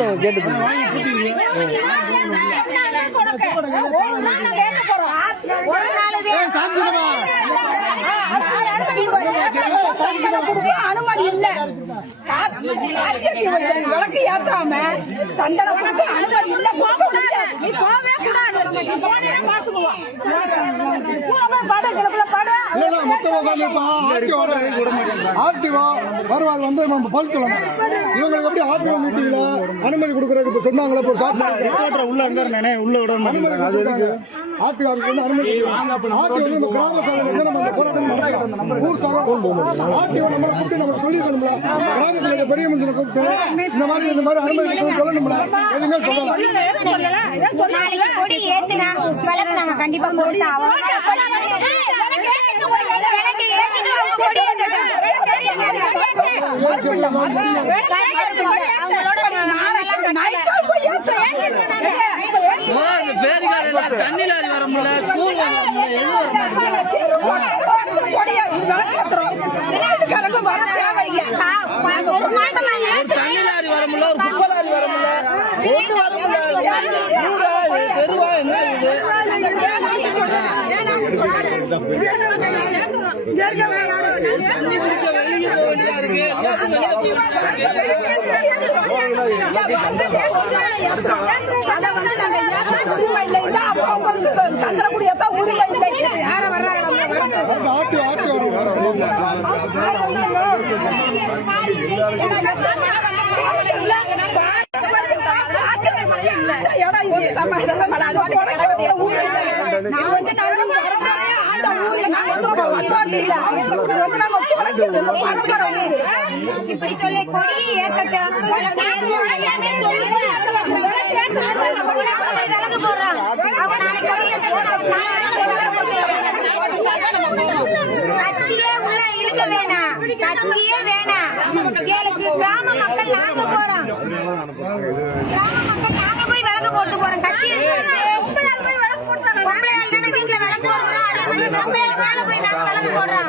ஊர்ல கேட்டு அனுமதி இல்ல விளக்கு ஏற்றாம சந்தன கொடுத்து அனுமதி இல்ல நீ போவே கூடாது வருவாள் வந்து பல் சொல்லணும் இவங்களுக்கு எப்படி ஆர்டிஓ மீட்டிங்ல அனுமதி கொடுக்கறதுக்கு சொன்னாங்களே உள்ள உள்ள விட ஆர்டிஓ அனுமதி கிராம சபையில நம்ம போராட்டம் ஊர் ஆர்டிஓ நம்மளை கூப்பிட்டு நம்ம சொல்லிருக்கணும்ல கிராமத்துல பெரிய மனுஷனை கூப்பிட்டு இந்த மாதிரி அனுமதி சொல்லணும்ல எதுவுமே சொல்லலாம் கண்டிப்பா தண்ணி லாரி வர முடியல ஸ்கூல் தண்ணி லாரி வர முடியல ஒரு குப்பை லாரி வர முடியல தெருவா என்ன இப்படி சொல்லி கொடி ஏற்கட்டும் கட்சியே உள்ள இழுக்க வேணாம் கட்சியே வேணாம் கிராம மக்கள் நாங்க போறோம் கிராம மக்கள் நாங்க போய் விளக்கு போட்டு போறோம் கட்சி பொம்பளையால் தானே வீட்டுல விளக்கு போடுறோம் அதே மாதிரி பொம்பளையால் மேல போய் நாங்க விளக்கு போடுறோம்